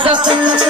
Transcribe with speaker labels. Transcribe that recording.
Speaker 1: Stop.